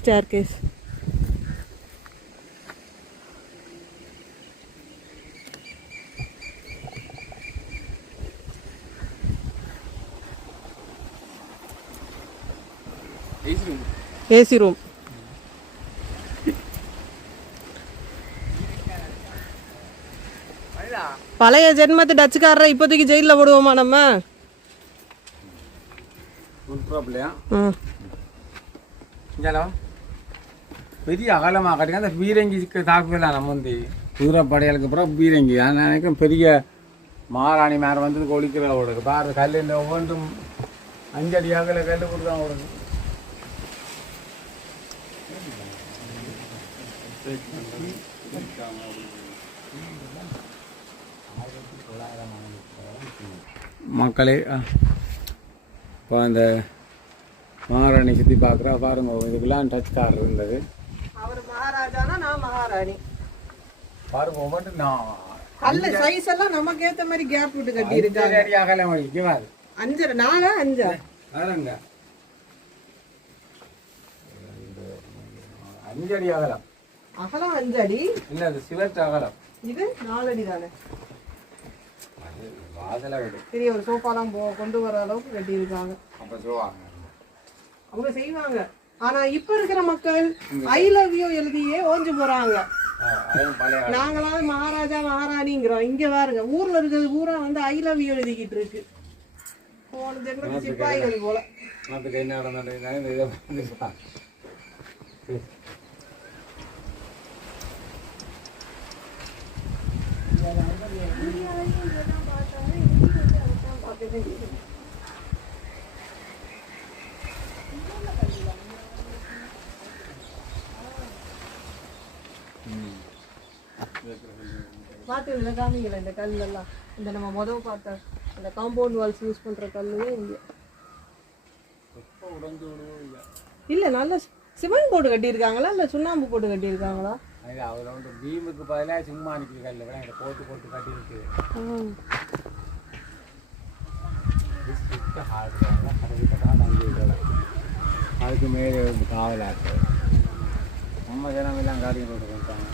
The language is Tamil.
ஸ்டேர்கேஸ். AC room. பழைய ஜென்மத்து டச்சுக்காரரை இப்போதைக்கு ஜெயிலில் போடுவோமா நம்ம? பெரிய அகலமாக கட்டுங்க. அந்த பீரங்கிக்கு தாக்குதலாம் நம்ம வந்து குதிரைப்படைகளுக்கு அப்புறம் பீரங்கி. நான் நினைக்கிறேன் பெரிய மாராணி மேலே வந்து ஒழிக்கிற ஓடுது பாரு. கல்லில் ஒவ்வொன்றும் 5 அடி அகல கல் கொடுத்தான் ஓடுது. மக்களே இப்போ அந்த மகாராணி சுற்றி பார்க்குறா பாருங்க. இதுக்கெல்லாம் டச் கார் இருந்தது. அவர் மகாராஜானா நான் மகாராணி. பாருங்க ஒவ்வொரு நான் அல்ல சைஸ் எல்லாம் நமக்கு ஏத்த மாதிரி கேப் விட்டு கட்டி இருக்காங்க. 5 அடி அகலம் வலிக்குவாது. 5 4 5 வேறங்க 5 அடி அகலம். அகலம் 5 அடி இல்ல அது சிவத்து அகலம். இது 4 அடி தானே. வாதல விடு. பெரிய ஒரு சோஃபாலாம் கொண்டு வர அளவுக்கு கட்டி இருக்காங்க. அப்ப சோவாங்க அவங்க செய்வாங்க. ஆனா இப்ப இருக்கிற மக்கள் ஐ லவ் யூ எழுதியே ஓஞ்சு போறாங்க. நாங்களாவது மகாராஜா மகாராணிங்கிறோம். இங்க பாருங்க ஊர்ல இருக்கிறது பூரா வந்து ஐ லவ் யூ எழுதிக்கிட்டு இருக்கு. போன ஜென்மத்து சிப்பாய்கள் போல. அதுக்கு என்ன நடந்தது? பாத்துல காமிங்களா இந்த கல் எல்லாம். இந்த நம்ம முதல் பார்த்த அந்த காம்பவுண்ட் வால்ஸ் யூஸ் பண்ற கல்லுவே இங்க இல்ல. நல்ல சிமெண்ட் போட்டு கட்டியிருக்காங்களா இல்ல சுண்ணாம்பு போட்டு கட்டியிருக்காங்களா? அதுல வந்து பீமுக்கு பதிலாக சும்மா நிற்கிற கல் விட போட்டு போட்டு கட்டியிருக்கு. அதுக்கு மேலே காவலாக்கு நம்ம ஜனம் எல்லாம் காரியம் போட்டு கொடுத்தாங்க.